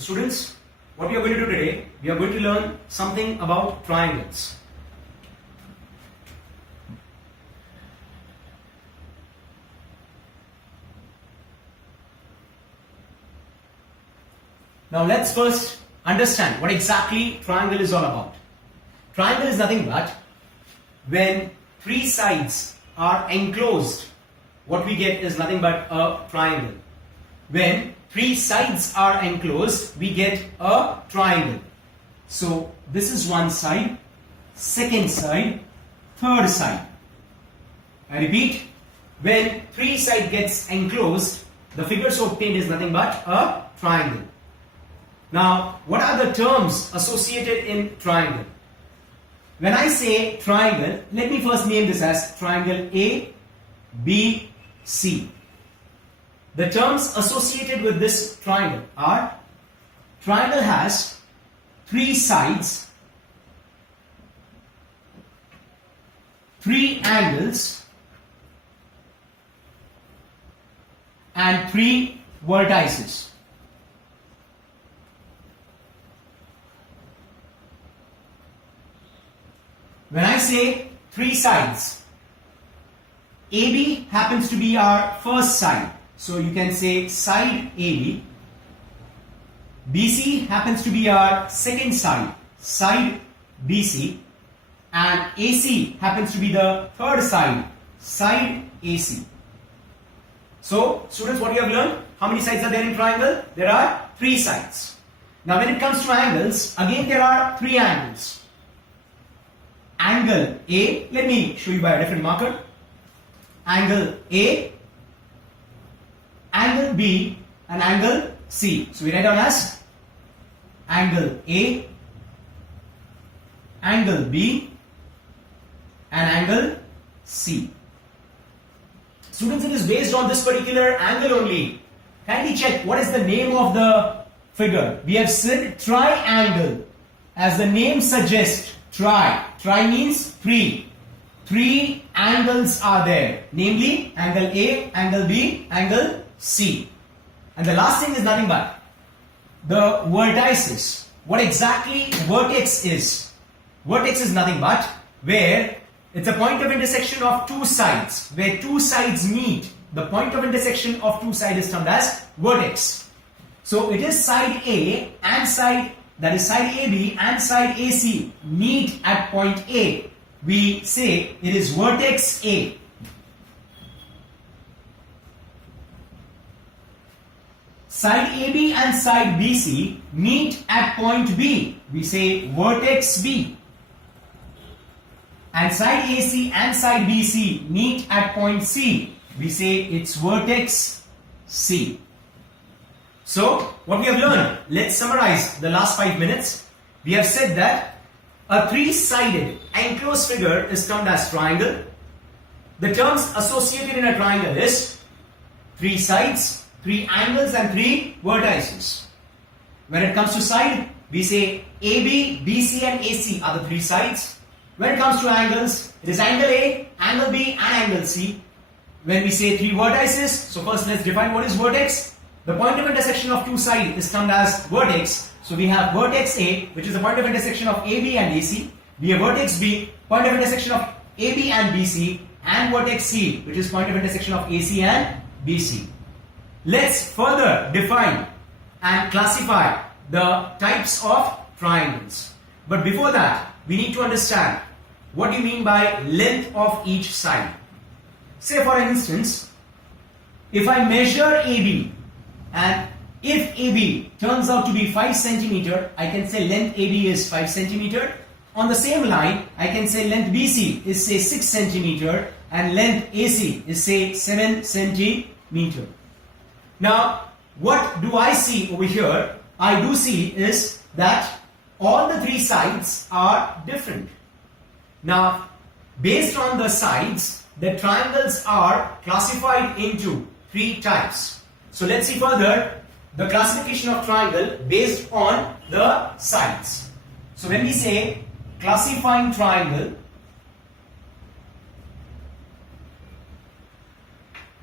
So students, what we are going to do today, we are going to learn something about triangles. Now let's first understand what exactly triangle is all about. Triangle is nothing but when three sides are enclosed, what we get is nothing but a triangle. When three sides are enclosed, we get a triangle. So this is one side, second side, third side. I repeat, when three sides gets enclosed, the figure so obtained is nothing but a triangle. Now, what are the terms associated in triangle? When I say triangle, let me first name this as triangle A, B, C. The terms associated with this triangle are: triangle has three sides, three angles, and three vertices. When I say three sides, AB happens to be our first side. So you can say side AB. BC happens to be our second side, side BC. And AC happens to be the third side, side AC. So students, what you have learned? How many sides are there in triangle? There are three sides. Now when it comes to angles, again there are three angles. Angle A, let me show you by a different marker. Angle A, angle B, and angle C. So we write down as angle A, angle B, and angle C. Students, it is based on this particular angle only. Kindly check what is the name of the figure. We have said triangle. As the name suggests, tri. Tri means three. Three angles are there, namely angle A, angle B, angle C. And the last thing is nothing but the vertices. What exactly vertex is? Vertex is nothing but where it's a point of intersection of two sides. Where two sides meet, the point of intersection of two sides is termed as vertex. So it is side A and side, that is side AB and side AC meet at point A. We say it is vertex A. Side AB and side BC meet at point B. We say vertex B. And side AC and side BC meet at point C. We say it's vertex C. So, what we have learned, let's summarize the last 5 minutes. We have said that a three-sided enclosed figure is termed as triangle. The terms associated in a triangle is three sides, three angles, and three vertices. When it comes to side, we say AB, BC, and AC are the three sides. When it comes to angles, it is angle A, angle B, and angle C. When we say three vertices, so first let's define what is vertex. The point of intersection of two sides is termed as vertex. So we have vertex A, which is the point of intersection of AB and AC. We have vertex B, point of intersection of AB and BC, and vertex C, which is point of intersection of AC and BC. Let's further define and classify the types of triangles. But before that, we need to understand what do you mean by length of each side. Say for instance, if I measure AB, and if AB turns out to be 5 cm, I can say length AB is 5 cm. On the same line, I can say length BC is say 6 cm and length AC is say 7 cm. Now, what do I see over here? I do see is that all the three sides are different. Now, based on the sides, the triangles are classified into three types. So let's see further the classification of triangle based on the sides. So when we say classifying triangle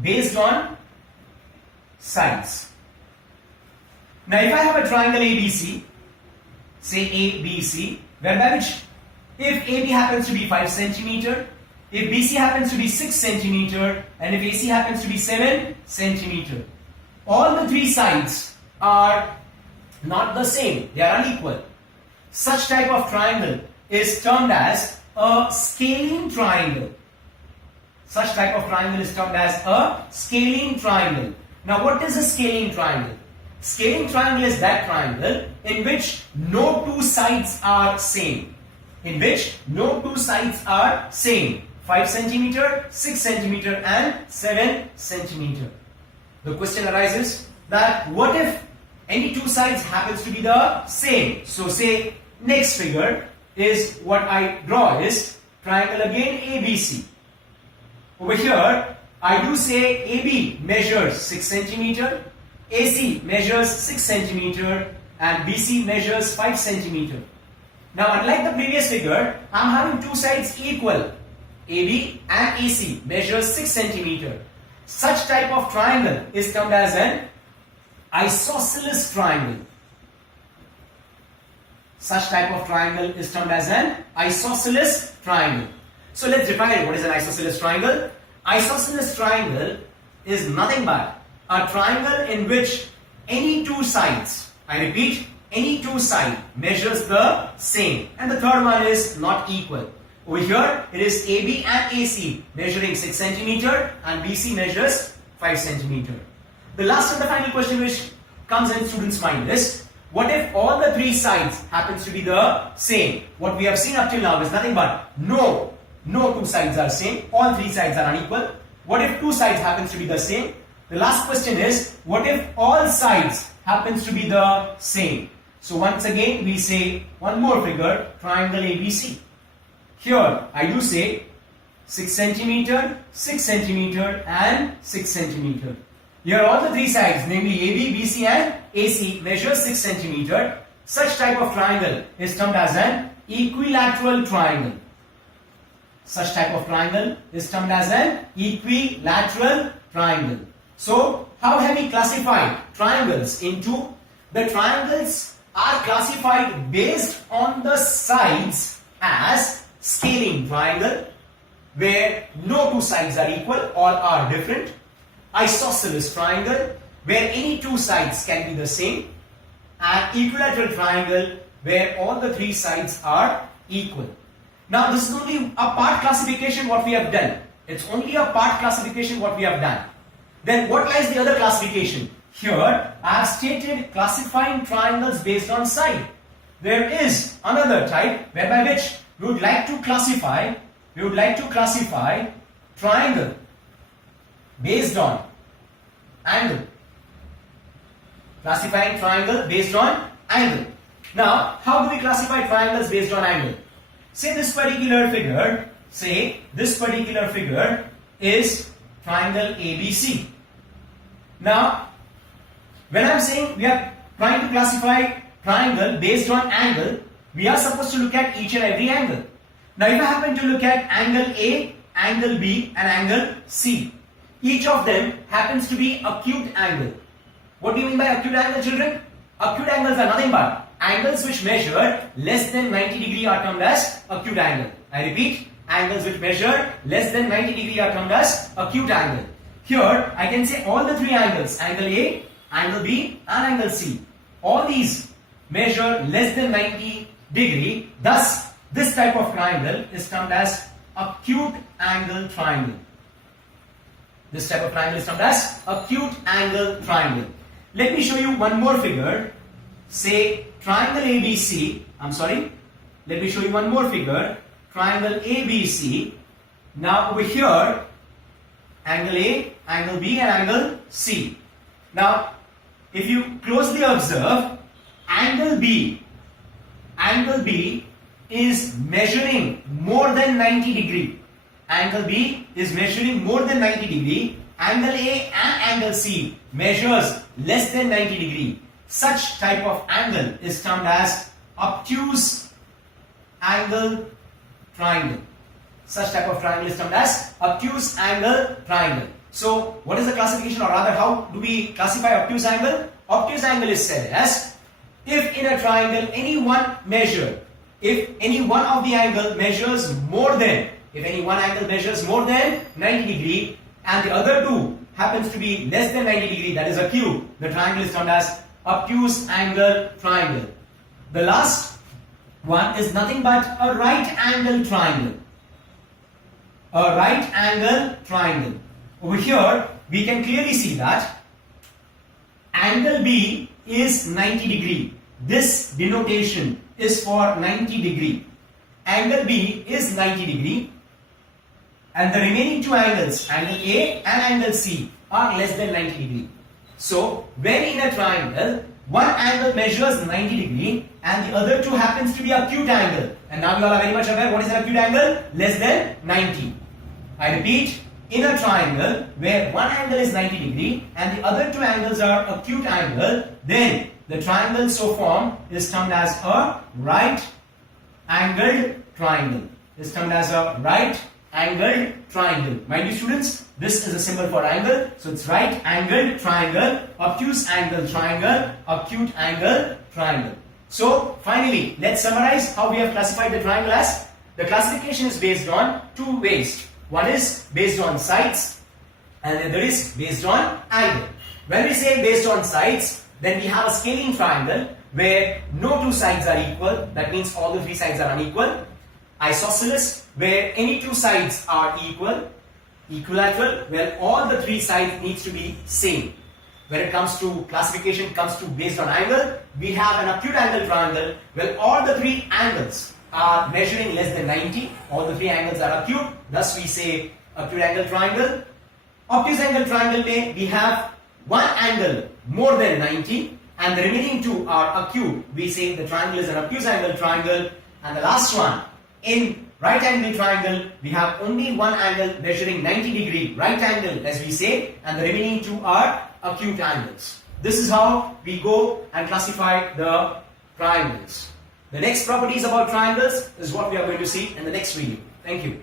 based on sides. Now if I have a triangle ABC, say ABC, whereby which if AB happens to be 5 centimeter, if BC happens to be 6 centimeter, and if AC happens to be 7 centimeter, all the three sides are not the same, they are unequal. Such type of triangle is termed as a scaling triangle. Such type of triangle is termed as a scaling triangle. Now what is a scaling triangle? Scaling triangle is that triangle in which no two sides are same. In which no two sides are same. 5 centimeter, 6 centimeter and 7 centimeter. The question arises that what if any two sides happens to be the same? So say next figure is what I draw is triangle again ABC. Over here I do say AB measures 6 centimeter, AC measures 6 centimeter and BC measures 5 centimeter. Now unlike the previous figure, I am having two sides equal. AB and AC measures 6 centimeter. Such type of triangle is termed as an isosceles triangle. Such type of triangle is termed as an isosceles triangle. So let's define what is an isosceles triangle. Isosceles triangle is nothing but a triangle in which any two sides, I repeat, any two sides measures the same and the third one is not equal. Over here it is AB and AC measuring 6 centimeter and BC measures 5 centimeter. The last and the final question which comes in students' mind is, what if all the three sides happens to be the same? What we have seen up till now is nothing but no two sides are same, all three sides are unequal. What if two sides happens to be the same? The last question is, what if all sides happens to be the same? So once again we say one more figure, triangle ABC. Here I do say 6 centimeter, 6 centimeter and 6 centimeter. Here all the three sides, namely AB, BC and AC measure 6 centimeter. Such type of triangle is termed as an equilateral triangle. Such type of triangle is termed as an equilateral triangle. So how have we classified triangles into? The triangles are classified based on the sides as scaling triangle, where no two sides are equal, all are different. Isosceles triangle, where any two sides can be the same. And equilateral triangle, where all the three sides are equal. Now this is only a part classification what we have done. It's only a part classification what we have done. Then what lies the other classification? Here I have stated classifying triangles based on side. There is another type whereby which we would like to classify triangle based on angle. Classifying triangle based on angle. Now how do we classify triangles based on angle? Say this particular figure is triangle ABC. Now when I am saying we are trying to classify triangle based on angle, we are supposed to look at each and every angle. Now if I happen to look at angle A, angle B and angle C, each of them happens to be acute angle. What do you mean by acute angle, children? Acute angles are nothing but angles which measure less than 90 degree are termed as acute angle. I repeat, angles which measure less than 90 degree are termed as acute angle. Here I can say all the three angles, angle A, angle B and angle C, all these measure less than 90 degree. Thus this type of triangle is termed as acute angle triangle. This type of triangle is termed as acute angle triangle. Let me show you one more figure. Say triangle ABC. Let me show you one more figure. Triangle ABC. Now over here, angle A, angle B and angle C. Now if you closely observe, angle B is measuring more than 90 degree. Angle B is measuring more than 90 degree. Angle A and angle C measures less than 90 degree. Such type of angle is termed as obtuse angle triangle. Such type of triangle is termed as obtuse angle triangle. So what is the classification, or rather how do we classify obtuse angle? obtuse angle is said as if in a triangle any one measure, if any one of the angle measures more than, if any one angle measures more than 90 degree and the other two happens to be less than 90 degree, that is acute, the triangle is termed as obtuse angle triangle. The last one is nothing but a right angle triangle. A right angle triangle. Over here we can clearly see that angle B is 90 degree. This denotation is for 90 degree. Angle B is 90 degree and the remaining two angles, angle A and angle C, are less than 90 degree. So when in a triangle one angle measures 90 degree and the other two happens to be acute angle, and now you all are very much aware what is an acute angle? Less than 90. I repeat, in a triangle where one angle is 90 degree and the other two angles are acute angle, then the triangle so formed is termed as a right angled triangle. Is termed as a right angled triangle. My dear students, this is a symbol for angle. So it's right angled triangle, obtuse angle triangle, acute angle triangle. So finally, let's summarize how we have classified the triangle as. The classification is based on two ways. One is based on sides and the other is based on angle. When we say based on sides, then we have a scaling triangle where no two sides are equal. That means all the three sides are unequal. Isosceles, where any two sides are equal. Equilateral, where all the three sides needs to be same. When it comes to classification, comes to based on angle, we have an acute angle triangle where all the three angles are measuring less than 90. All the three angles are acute, thus we say acute angle triangle. Obtuse angle triangle may we have one angle more than 90 and the remaining two are acute. We say the triangle is an obtuse angle triangle. And the last one, in right angle triangle, we have only one angle measuring 90 degree, right angle as we say, and the remaining two are acute angles. This is how we go and classify the triangles. The next properties about triangles is what we are going to see in the next video. Thank you.